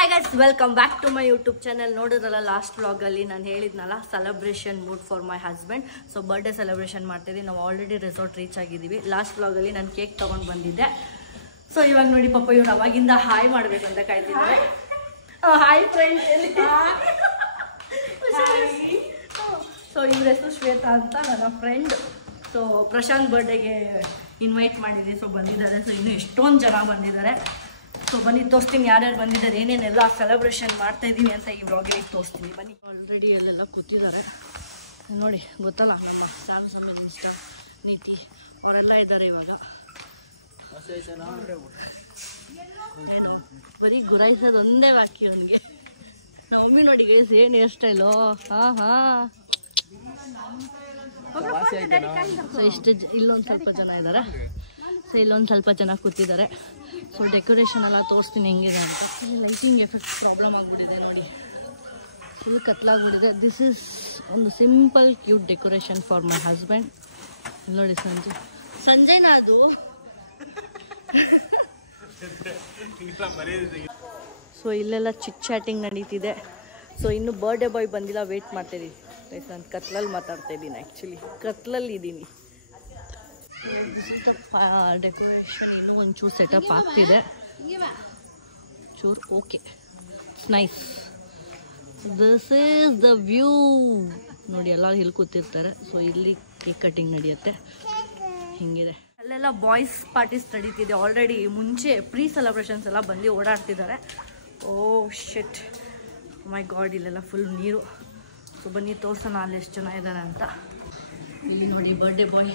Hi guys, welcome back to my YouTube channel. ನೋಡಿದ್ರಲ್ಲ last ವ್ಲಾಗಲ್ಲಿ ನಾನು ಹೇಳಿದ್ನಲ್ಲ celebration mood for my husband. So birthday celebration ಮಾಡ್ತಿದ್ದೀವಿ. ನಾವು ಆಲ್ರೆಡಿ ರೆಸಾರ್ಟ್ ರೀಚ್ ಆಗಿದ್ದೀವಿ. ಲಾಸ್ಟ್ ವ್ಲಾಗಲ್ಲಿ ನಾನು ಕೇಕ್ ತೊಗೊಂಡು ಬಂದಿದ್ದೆ. ಸೊ ಇವಾಗ ನೋಡಿ ಪಾಪ ಇವ್ರು ಅವಾಗಿಂದ ಹಾಯ್ ಮಾಡಬೇಕು ಅಂತ ಕಾಯ್ತಿದ್ದಾರೆ. Hi friends. ಸೊ ಇವ್ರ ಹೆಸರು ಶ್ವೇತಾ ಅಂತ, ನನ್ನ ಫ್ರೆಂಡ್. ಸೊ ಪ್ರಶಾಂತ್ ಬರ್ಡೇಗೆ ಇನ್ವೈಟ್ ಮಾಡಿದ್ವಿ. ಸೊ ಬಂದಿದ್ದಾರೆ. ಸೊ ಇನ್ನೂ ಎಷ್ಟೊಂದು ಜನ ಬಂದಿದ್ದಾರೆ. ಸೊ ಬನ್ನಿ ತೋರಿಸ್ತೀನಿ ಯಾರ್ಯಾರು ಬಂದಿದ್ದಾರೆ, ಏನೇನೆಲ್ಲ ಸೆಲೆಬ್ರೇಷನ್ ಮಾಡ್ತಾ ಇದ್ದೀನಿ ಅಂತ ಈ ವ್ಲಾಗಿಗೆ ತೋರಿಸ್ತೀನಿ. ಬನ್ನಿ. ಆಲ್ರೆಡಿ ಅಲ್ಲೆಲ್ಲ ಕೂತಿದ್ದಾರೆ ನೋಡಿ, ಗೊತ್ತಲ್ಲ ನಮ್ಮ ಸ್ಯಾಮ್ಸಂಗ್ ಇನ್ಸ್ಟಾ ನೀತಿ ಅವರೆಲ್ಲ ಇದ್ದಾರೆ. ಇವಾಗ ಏನು ಬರೀ ಗುರಾಯಿಸೋದು ಒಂದೇ ಬಾಕಿ ಅವನಿಗೆ. ನಮ್ಮ ಮಮ್ಮಿ ನೋಡಿ ಗೈಸ್, ಏನು ಹೇರ್ ಸ್ಟೈಲು. ಸೊ ಇಷ್ಟು ಇಲ್ಲೊಂದು ಸ್ವಲ್ಪ ಜನ ಇದ್ದಾರೆ. ಸೊ ಇಲ್ಲೊಂದು ಸ್ವಲ್ಪ ಜನ ಕೂತಿದ್ದಾರೆ. ಸೊ ಡೆಕೋರೇಷನ್ ಎಲ್ಲ ತೋರಿಸ್ತೀನಿ ಹೆಂಗಿದೆ ಅಂತ. ಇಲ್ಲಿ ಲೈಟಿಂಗ್ ಎಫೆಕ್ಟ್ ಪ್ರಾಬ್ಲಮ್ ಆಗಿಬಿಟ್ಟಿದೆ ನೋಡಿ, ಫುಲ್ ಕತ್ಲಾಗ್ಬಿಟ್ಟಿದೆ. ದಿಸ್ ಈಸ್ ಒಂದು simple cute decoration for my husband. ನೋಡಿ ಸಂಜೆನ ಅದು. ಸೊ ಇಲ್ಲೆಲ್ಲ ಚಿಟ್ ಚಾಟಿಂಗ್ ನಡೀತಿದೆ. ಸೊ ಇನ್ನು ಬರ್ಡೇ ಬಾಯ್ ಬಂದಿಲ್ಲ, ವೇಟ್ ಮಾಡ್ತಾಯಿದ್ದೀನಿ. ನಾನು ಕತ್ಲಲ್ಲಿ ಮಾತಾಡ್ತಾ ಇದ್ದೀನಿ, ಆ್ಯಕ್ಚುಲಿ ಕತ್ಲಲ್ಲಿ ಇದ್ದೀನಿ. ಡೆಕೋರೇಷನ್ ಇನ್ನೂ ಒಂಚೂರು ಸೆಟಪ್ ಆಗ್ತಿದೆ, ಚೂರು okay, nice. This is the view ನೋಡಿ, ಎಲ್ಲ ಇಲ್ಲಿ ಕೂತಿರ್ತಾರೆ. ಸೊ ಇಲ್ಲಿ ಕೇಕ್ ಕಟ್ಟಿಂಗ್ ನಡೆಯುತ್ತೆ, ಹಿಂಗಿದೆ. ಅಲ್ಲೆಲ್ಲ ಬಾಯ್ಸ್ ಪಾರ್ಟೀಸ್ ನಡೀತಿದೆ ಆಲ್ರೆಡಿ. ಮುಂಚೆ ಪ್ರೀ ಸೆಲೆಬ್ರೇಷನ್ಸ್ ಎಲ್ಲ ಬಂದು ಓಡಾಡ್ತಿದ್ದಾರೆ. ಓ ಶಿಟ್, ಮೈ ಗಾಡ್, ಇಲ್ಲೆಲ್ಲ ಫುಲ್ ನೀರು. ಸೊ ಬನ್ನಿ ತೋರ್ಸೋಣ ಅಲ್ಲಿ ಎಷ್ಟು ಜನ ಇದ್ದಾರೆ ಅಂತ. ಇಲ್ಲಿ ನೋಡಿ ಬರ್ಡೇ ಬಾಯ್.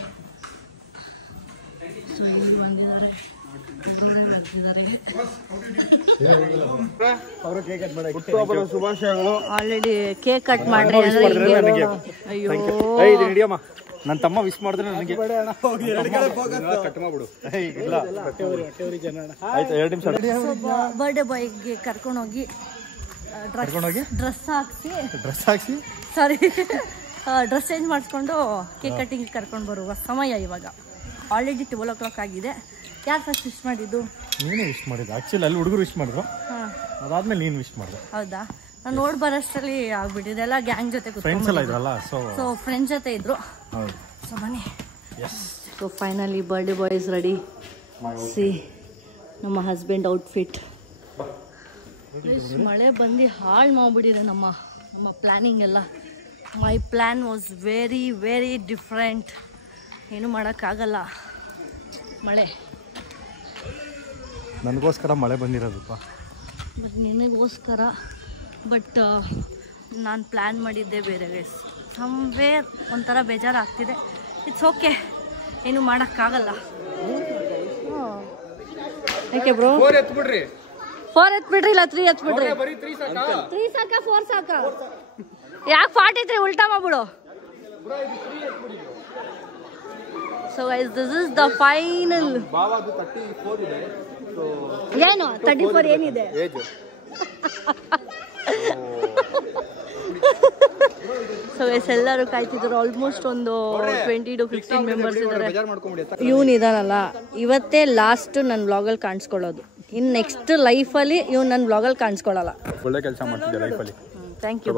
ಸೊ ಇಲ್ಲಿ ಬಂದಿದ್ದಾರೆ, ಆಲ್ರೆಡಿ ಕೇಕ್ ಕಟ್ ಮಾಡ್ರಿ ಅಂದ್ರೆ. ಅಯ್ಯೋ ನನ್ನ ತಮ್ಮ ವಿಶ್ ಮಾಡಿದ್ರೆ ನನಗೆ ಕಟ್ ಮಾಡ್ಬಿಡು. ಬರ್ಡೇ ಬಾಯ್ಗೆ ಕರ್ಕೊಂಡೋಗಿ ಡ್ರೆಸ್ ಹಾಕ್ಸಿ ಸಾರಿ ಡ್ರೆಸ್ ಚೇಂಜ್ ಮಾಡಿಸ್ಕೊಂಡು ಕೇಕ್ ಕಟ್ಟಿಂಗ್ ಕರ್ಕೊಂಡು ಬರುವ ಸಮಯ ಇವಾಗ. ಆಲ್ರೆಡಿ 12 o'clock ಆಗಿದೆ. ಯಾರು ಫಸ್ಟ್ ವಿಶ್ ಮಾಡಿದ್ದು? ನೀನೇ ವಿಶ್ ಮಾಡಿದ್ದು. ಆಕ್ಚುಲಿ ಅಲ್ಲಿ ಹುಡುಗರು ವಿಶ್ ಮಾಡಿದ್ರು, ಅದಾದ್ಮೇಲೆ ನೀನು ವಿಶ್ ಮಾಡಿದೆ. ಹೌದಾ? ನಾನು ನೋಡಿ ಬರೋಷ್ಟರಲ್ಲಿ ಆಗ್ಬಿಟ್ಟಿದೆ. ಎಲ್ಲ ಗ್ಯಾಂಗ್ ಜೊತೆ ಫ್ರೆಂಡ್ಸ್ ಎಲ್ಲ ಇದ್ರಲ್ಲ, ಸೊ ಫ್ರೆಂಡ್ಸ್ ಜೊತೆ ಇದ್ರು. ಸೊ ಬನ್ನಿ. So finally birthday boy is ready. See ನಮ್ಮ ಹಸ್ಬೆಂಡ್ ಔಟ್ಫಿಟ್. ಮಳೆ ಬಂದು ಹಾಳು ಮಾಡಿಬಿಟ್ಟಿದೆ ನಮ್ಮ ಪ್ಲ್ಯಾನಿಂಗ್ ಎಲ್ಲ. My plan was very very different. ಏನು ಮಾಡೋಕ್ಕಾಗಲ್ಲ, ಮಳೆ. ನನಗೋಸ್ಕರ ಮಳೆ ಬಂದಿರೋದಪ್ಪ, ಬಟ್ ನಿನಗೋಸ್ಕರ. ಬಟ್ ನಾನು ಪ್ಲ್ಯಾನ್ ಮಾಡಿದ್ದೆ ಬೇರೆ. ಗೈಸ್ ಸಮ್ವೇರ್ ಒಂಥರ ಬೇಜಾರಾಗ್ತಿದೆ. ಇಟ್ಸ್ ಓಕೆ, ಏನು ಮಾಡೋಕ್ಕಾಗಲ್ಲ. ಯಾಕೆ ಬ್ರೋ? 4 ಎತ್ಬಿಡ್ರಿ. 4 ಎತ್ಬಿಡ್ರಿ, ಇಲ್ಲ 3 ಎತ್ಬಿಡ್ರಿ. 3 ಸಾಕಾ 4 ಸಾಕಾ? ಯಾಕೆ 43 ಉಲ್ಟಾ ಮಾಡ್ಬಿಡು. So guys, this is the final. ಬಾವಾದು 34 ಇದೆ. ಏನು 34 ಏನಿದೆ? ಏಜ್. ಸೊ ಗೈಸ್ ಎಲ್ಲರೂ ಕಾಯ್ತಿದ್ರು. ಆಲ್ಮೋಸ್ಟ್ ಒಂದು 20 to 15 ಮೆಂಬರ್ಸ್ ಇದ್ದಾರೆ. ಇವನು ಇದಾನಲ್ಲ, ಇವತ್ತೇ ಲಾಸ್ಟ್ ನನ್ನ ವ್ಲಾಗಲ್ಲಿ ಕಾಣಿಸ್ಕೊಳ್ಳೋದು. ಇನ್ನು ನೆಕ್ಸ್ಟ್ ಲೈಫಲ್ಲಿ ಇವನು ನನ್ನ ವ್ಲಾಗಲ್ಲಿ ಕಾಣಿಸ್ಕೊಳ್ಳಲ್ಲ. ಒಳ್ಳೆ ಕೆಲಸ ಮಾಡ್ತಿದ್ದೆ ಲೈಫಲ್ಲಿ. Thank you.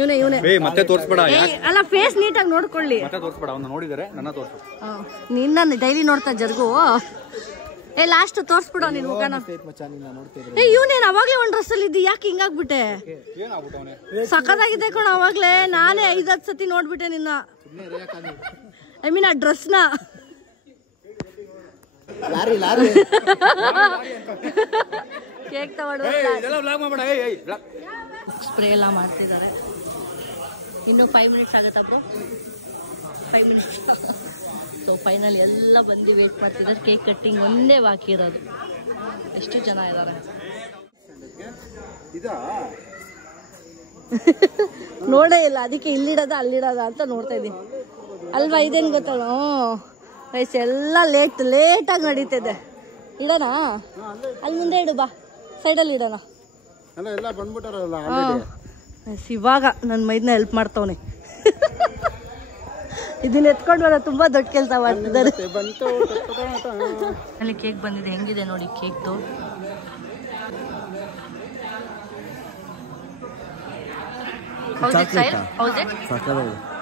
ಇವನೇ ಮತ್ತೆ ತೋರಿಸ್ಬೇಡ. ಅಲ್ಲ, ಫೇಸ್ ನೀಟಾಗಿ ನೋಡ್ಕೊಳ್ಳಿ. ಮತ್ತೆ ತೋರಿಸ್ಬೇಡ, ಅವನ್ನ ನೋಡಿದರೆ ನನ್ನ ತೋರಿಸು. ನಿನ್ನ ಡೈಲಿ ನೋಡ್ತಾ ಜರ್ಗು. ಲಾಸ್ಟ್ ತೋರಿಸ್ಬಿಡೋ ನಿನ್ ಮುಖನ. ಇವನೇನು ಅವಾಗ್ಲೇ ಒಂದ್ ಡ್ರೆಸ್ ಅಲ್ಲಿ ಇದ್ದಿ, ಯಾಕೆ ಹಿಂಗಾಗ್ಬಿಟ್ಟೆ? ಸಖತ್ತಾಗಿದೆ ಕಣ. ಅವಾಗ್ಲೇ ನಾನೇ 5-10 ಸತಿ ನೋಡ್ಬಿಟ್ಟೆ ನಿನ್ನ. ಐ ಮೀನ್ ಆ ಡ್ರೆಸ್ನ. ಕೇಕ್ ತಗೊಂಡು ಸ್ಪ್ರೇ ಎಲ್ಲ ಮಾಡ್ತಿದ್ದಾರೆ. ಇನ್ನು 5 minutes ಆಗುತ್ತಪ್ಪ. 5 minutes. ಸೊ ಫೈನಲ್ ಎಲ್ಲ ಬಂದು ವೇಟ್ ಮಾಡ್ತಿದ್ದಾರೆ. ಕೇಕ್ ಕಟ್ಟಿಂಗ್ ಒಂದೇ ಬಾಕಿ ಇರೋದು. ಎಷ್ಟು ಜನ ಇದ್ದಾರೆ ನೋಡೇ ಇಲ್ಲ, ಅದಕ್ಕೆ ಇಲ್ಲಿಡೋದ ಅಲ್ಲಿಡೋದ ಅಂತ ನೋಡ್ತಾ ಇದ್ದೀನಿ ಅಲ್ವಾ. ಇದೇನು ಗೊತ್ತಲ್ಲ, ರೈಸ್ ಎಲ್ಲ ಲೇಟಾಗಿ ನಡೀತಿದೆ. ಇಡೋಣ ಅಲ್ಲಿ ಮುಂದೆ ಇಡು, ಬಾ ಸೈಡಲ್ಲಿ ಇಡೋಣ. ಇವಾಗ ನನ್ನ ಮೈದನ್ನ ಹೆಲ್ಪ್ ಮಾಡ್ತವನೆ. ಇದನ್ನ ಎತ್ಕೊಂಡು ಬರೋ ತುಂಬಾ ದೊಡ್ಡ ಕೆಲಸ ಮಾಡ್ತಿದ್ದಾರೆ. ಅಲ್ಲಿ ಕೇಕ್ ಬಂದಿದೆ, ಹೆಂಗಿದೆ ನೋಡಿ ಕೇಕ್ದು.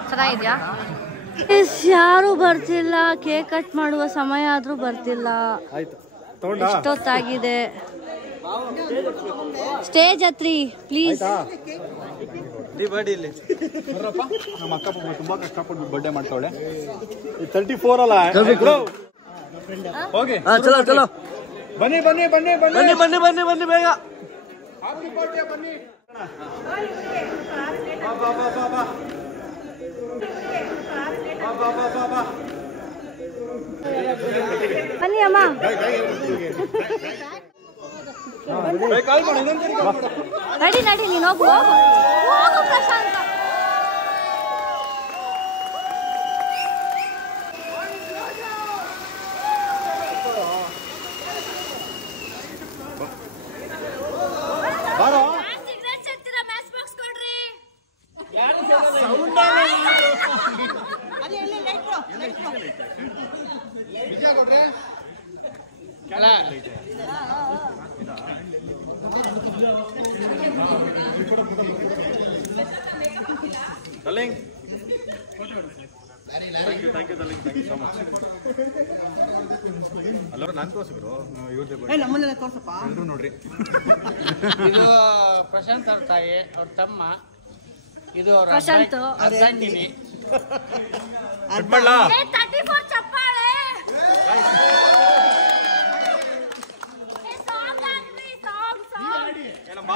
ಚೆನ್ನಾಗಿದ್ಯಾ? ಯಾರು ಬರ್ತಿಲ್ಲ, ಕೇಕ್ ಕಟ್ ಮಾಡುವ ಸಮಯ ಆದ್ರೂ ಬರ್ತಿಲ್ಲ. ಎಷ್ಟೊತ್ತಾಗಿದೆ? ಸ್ಟೇಜ್ ಹತ್ರಿ ಪ್ಲೀಸ್. ನಮ್ಮ ಅಕ್ಕ ತುಂಬಾ ಕಷ್ಟಪಟ್ಟು ಬರ್ಡೇ ಮಾಡ್ತಾವಳೆ. 34 ಅಲ್ಲ ಹೋಗಿ. ಚಲೋ ಚಲೋ ಬನ್ನಿ ಬನ್ನಿ ಬನ್ನಿ ಬನ್ನಿ ಬನ್ನಿ ಬನ್ನಿ ಬನ್ನಿ ಬೇಗ ಬನ್ನಿ. ಬನ್ನಿ ಅಮ್ಮ. ನಡಿ ನಡಿ ನೀನು ಹೋಗು ಹೋಗು ಪ್ರಶಾಂತ. Darling. Thank you, darling. Thank you so much. Hello, ನಾನು ತೋರಿಸಿದ್ರು ನಮ್ಮನ್ನೆಲ್ಲ ತೋರ್ಸಪ್ಪ ಎಲ್ಲರೂ ನೋಡ್ರಿ. ಇದು ಪ್ರಶಾಂತ್ ಅವ್ರ ತಾಯಿ, ಅವ್ರ ತಮ್ಮ. ಇದು ಅವ್ರ Prashant ತಂಗಿನಿ.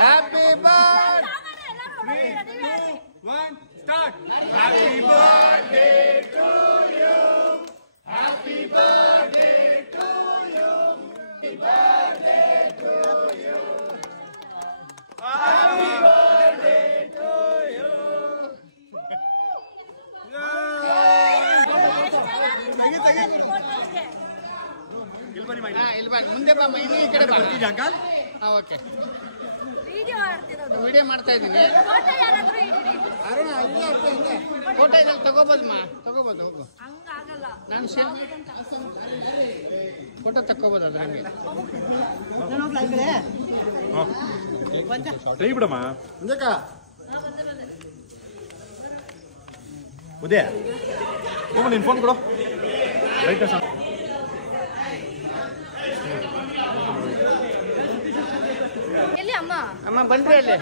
Happy birthday! One, start! Happy birthday to you! Happy birthday to you! Happy birthday to you! Happy birthday to you! ಇಲ್ಲಿ ಬನ್ನಿ ಮುಂದೆ ಬಮ್ಮ, ಇನ್ನು ಈ ಕಡೆ ಬರ್ತಿದ್ಯಾ ಅಂಕಲ್? ಓಕೆ, ವಿಡಿಯೋ ಮಾಡ್ತಾ ಇದ್ದೀನಿ. ಫೋಟೋ ಇದ್ರಲ್ಲಿ ತಗೋಬೋದಮ್ಮ, ತಗೋಬೋದು. ಹೋಗು, ನಾನು ಫೋಟೋ ತಗೋಬೋದು ಅದು ಹಂಗೆ. ಟ್ರೈ ಬಿಡಮ್ಮ ಉದಯ. ನಿನ್ ಫೋನ್ ಕೊಡು. ರೈಟ್ ಅಮ್ಮ ಬಂದ್ರಿ ಅಲ್ಲಿ.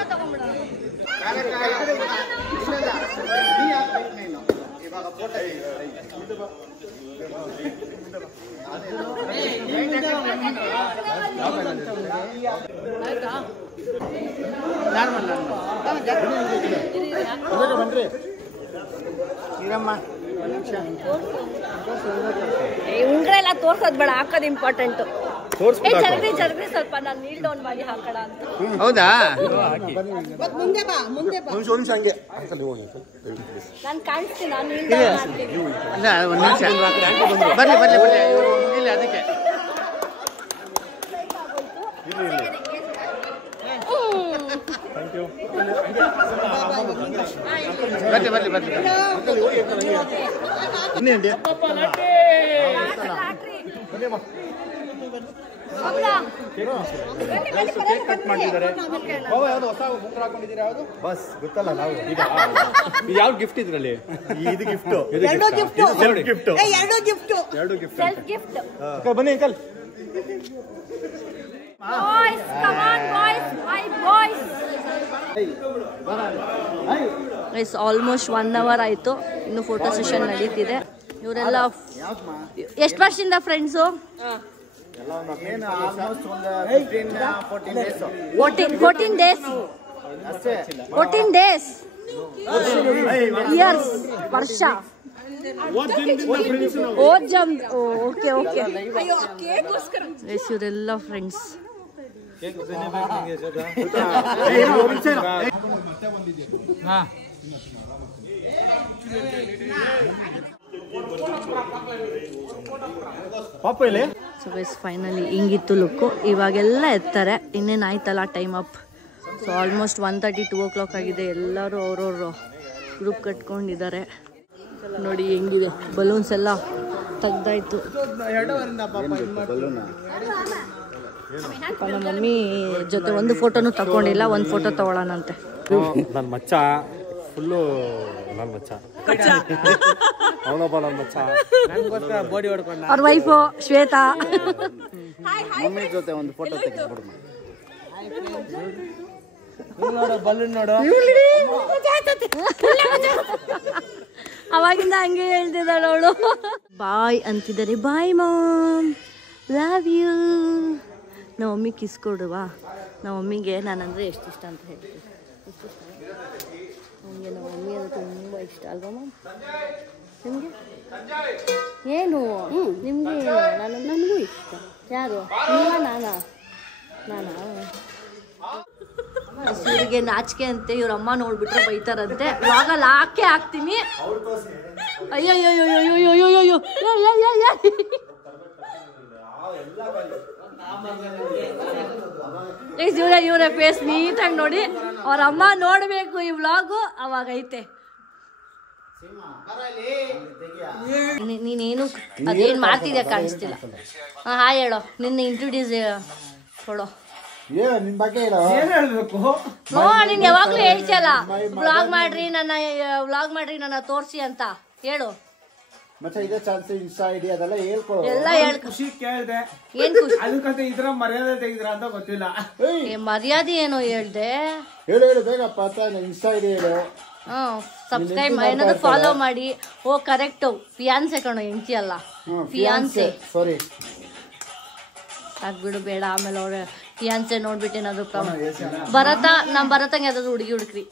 ಬನ್ರಿ ಇರಮ್ಮ. ಉಂಗ್ರ ಎಲ್ಲ ತೋರ್ಸೋದ್ ಬೇಡ, ಹಾಕೋದು ಇಂಪಾರ್ಟೆಂಟ್. ಜಲ್ದಿ ಜಲ್ದಿ ಸ್ವಲ್ಪ ನಾನು ನೀಲ್ ಡೌನ್ ಮಾಡಿ ಹಾಕೋಣ ಅಂತ. ಹೌದಾ? ನಾನು ಕಾಣಿಸ್ತೀನಿ, ನಾನು ನೀಲ್ ಡೌನ್ ಮಾಡ್ತೀನಿ. ಅಲ್ಲ, ಒಂದು ನಿಮಿಷ ಬರ್ಲಿ ಬರ್ಲಿ ಬರ್ಲಿ ಇಲ್ಲ ಅದಕ್ಕೆ. ಬರ್ಲಿ ಬರ್ಲಿ ಬರ್ಲಿ. ಕಟ್ ಮಾಡ್ತಿದ್ದಾರೆ. ಯಾವ್ದು ಹೊಸ ಬುಕ್ ಹಾಕೊಂಡಿದ್ದೀರಾ? ಯಾವ್ದು ಬಸ್ ಗೊತ್ತಲ್ಲ ನಾವು. ಈಗ ಯಾವ ಗಿಫ್ಟ್ ಇದ್ರಲ್ಲಿ? ಇದು ಗಿಫ್ಟ್, ಎರಡು ಗಿಫ್ಟ್, ಎರಡು ಗಿಫ್ಟ್. Self gift. ಬನ್ನಿ uncle. Boys, come on boys, my boys. Guys almost 1 hour ಆಯಿತು, ಇನ್ನು ಫೋಟೋ ಸೆಷನ್ ನಡೀತಿದೆ. ಇವರೆಲ್ಲ ಎಷ್ಟು ವರ್ಷದಿಂದ ಫ್ರೆಂಡ್ಸು? 14 days ಇಯರ್ಸ್, ವರ್ಷ. Okay okay. ಗೈಸ್ ಇವರೆಲ್ಲ ಫ್ರೆಂಡ್ಸ್. ಸೊ ಗೈಸ್ ಫೈನಲಿ ಹಿಂಗಿತ್ತು ಲುಕ್ಕು. ಇವಾಗೆಲ್ಲ ಎತ್ತಾರೆ, ಇನ್ನೇನು ಆಯ್ತಲ್ಲ time up. So almost 1:30 2 o'clock ಆಗಿದೆ. ಎಲ್ಲರೂ ಅವ್ರವ್ರು ಗ್ರೂಪ್ ಕಟ್ಕೊಂಡಿದ್ದಾರೆ. ನೋಡಿ ಹೆಂಗಿದೆ, ಬಲೂನ್ಸ್ ಎಲ್ಲ ತೆಗ್ದಾಯ್ತು. ನಮ್ಮ ಮಮ್ಮಿ ಜೊತೆ ಒಂದು ಫೋಟೋನು ತಗೊಂಡಿಲ್ಲ, ಒಂದು ಫೋಟೋ ತಗೊಳ್ಳೋಣಂತೆ. ನನ್ನ ಮಚ್ಚ ಫುಲ್ಲು ನನ್ನ ಮಚ್ಚ ಅವನೊಬ್ಬ ನನ್ನ ಮಚ್ಚ ನನ್ಗೋಸ್ಕರ ಬೋಡಿ ಹೊಡ್ಕೊಂಡ. ಅವ್ರ ವೈಫು ಶ್ವೇತಾ. ಮಮ್ಮಿ ಜೊತೆ ಒಂದು ಫೋಟೋ ತೆಗೆದ್ಬಿಡು. ನೋಡು ಬಲೂನ್ ನೋಡು. ಅವಾಗಿಂದ ಹಂಗೆ ಹೇಳ್ತಿದ್ದಾಳೆ ಅವಳು. ಬಾಯ್ ಅಂತಿದ್ದಾರೆ. ಬಾಯ್ ಮಾಮ್, ಲವ್ ಯು. ನಮ್ಮ ಮಮ್ಮಿ ಕಿಸ್ ಕೊಡುವಾ? ನಮ್ಮ ಮಮ್ಮಿಗೆ ನಾನಂದರೆ ಎಷ್ಟು ಇಷ್ಟ ಅಂತ ಹೇಳ್ತೀನಿ. ಎಷ್ಟು ಇಷ್ಟ ನಮಗೆ ನಮ್ಮ ಮಮ್ಮಿ ಅದು ತುಂಬ ಇಷ್ಟ ಅಲ್ವಾ ಮ್ಯಾಮ್? ನಿಮಗೆ ಏನು? ನಿಮಗೆ ಏನು? ನನಗೂ ಇಷ್ಟ. ಯಾರು? ನೀವಾ ನಾನಾ? ಇವರಿಗೆ ನಾಚಿಕೆ ಅಂತೆ, ಇವ್ರ ಅಮ್ಮ ನೋಡ್ಬಿಟ್ರೆ ಬೈತಾರಂತೆ. ವ್ಲಾಗಲ್ಲಿ ಹಾಕ್ತೀನಿ. ಅಯ್ಯಯ್ಯೋ ಇವರೇ ಫೇಸ್ ನೀಟಾಗಿ ನೋಡಿ. ಅವ್ರ ಅಮ್ಮ ನೋಡ್ಬೇಕು ಈ ವ್ಲಾಗು, ಅವಾಗ ಐತೆ. ನೀನೇನು ಅದೇನು ಮಾಡ್ತಿದ್ಯಾ ಕಾಣಿಸ್ತಿಲ್ಲ. ಹಾಯ್ ಹೇಳೋ, ನಿನ್ನ ಇಂಟ್ರೊಡ್ಯೂಸ್ ಕೊಡೋ. ನಿನ್ ಬಗ್ಗೆ ನೀನ್ ಯಾವಾಗ್ಲೂ ಹೇಳ್ತಿಯಲ್ಲ ವ್ಲಾಗ್ ಮಾಡ್ರಿ ನನ್ನ ತೋರ್ಸಿ ಅಂತ ಹೇಳು. ಮತ್ತೆ ಇದೇ ಚಾನ್ಸ್ ಇನ್ಸ್ಟಾ ಐಡಿ ಅದೆಲ್ಲ ಹೇಳ್ಕೊಳು. ಎಲ್ಲ ಖುಷಿ ಕೇಳ್ದೆ. ಏನ್ ಖುಷಿ? ಅದಕ್ಕಂತ ಇದ್ರ ಮರ್ಯಾದೆ ತೆಗಿದ್ರ ಅಂತ ಗೊತ್ತಿಲ್ಲ. ಮರ್ಯಾದೆ ಏನೋ ಹೇಳ್ದೆ. ಹೇಳು ಬೇಗಪ್ಪ. ಇನ್ಸ್ಟಾ ಐಡಿ ಹೇಳು. ಸಬ್ಸ್ಕ್ರೈಬ್ ಏನಾದ್ರು ಫಾಲೋ ಮಾಡಿ. ಓ ಕರೆಕ್ಟ್, ಫಿಯಾನ್ಸೆ ಕಣೋ, ಹೆಂಡತಿ ಅಲ್ಲ ಫಿಯಾನ್ಸೆ. ಸಾರಿ ಆಗ್ಬಿಡು, ಬೇಡ. ಆಮೇಲೆ ಅವ್ರ ಫಿಯಾನ್ಸೆ ನೋಡ್ಬಿಟ್ಟು ಏನಾದ್ರು ಭರತಂಗೆ ಯಾವ್ದಾದ್ರು ಹುಡುಗಿ ಹುಡುಕ್ರಿ.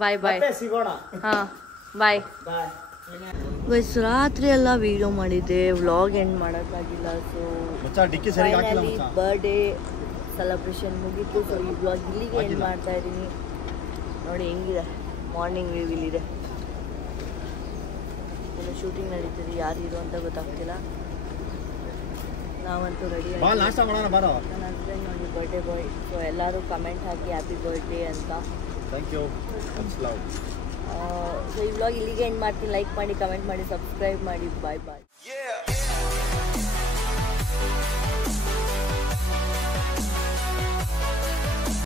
ಬಾಯ್ ಸಿಗೋಣ. ಹಾ ಬಾಯ್. ರಾತ್ರಿ ಎಲ್ಲ ವಿಡಿಯೋ ಮಾಡಿದ್ದೆ, ವ್ಲಾಗ್ ಎಂಡ್ ಮಾಡೋಕ್ಕಾಗಿಲ್ಲ. ಸೊ ಬರ್ಡೇ ಸೆಲೆಬ್ರೇಷನ್ ಮುಗೀತು. ಸೊ ಈ ವ್ಲಾಗ್ ಇಲ್ಲಿಗೆ ಎಂಡ್ ಮಾಡ್ತಾ ಇದ್ದೀನಿ. ನೋಡಿ ಹೆಂಗಿದೆ, ಮಾರ್ನಿಂಗ್ ವ್ಯೂ ಇಲ್ಲಿದೆ. ಶೂಟಿಂಗ್ ನಡೀತಿದೆ, ಯಾರು ಇರೋ ಅಂತ ಗೊತ್ತಾಗ್ತಿಲ್ಲ. ನಾವಂತೂ ರೆಡಿ. ನನ್ನ ಹಸ್ಬೆಂಡ್ ನೋಡಿ ಬರ್ಡೇ ಬಾಯ್. ಸೊ ಎಲ್ಲರೂ ಕಮೆಂಟ್ ಹಾಕಿ ಹ್ಯಾಪಿ ಬರ್ಡೇ ಅಂತ. ಸೊ ಈ ವ್ಲಾಗ್ ಇಲ್ಲಿಗೆ ಎಂಡ್ ಮಾಡ್ತೀನಿ. ಲೈಕ್ ಮಾಡಿ, ಕಮೆಂಟ್ ಮಾಡಿ, ಸಬ್ಸ್ಕ್ರೈಬ್ ಮಾಡಿ. ಬಾಯ್ ಬಾಯ್.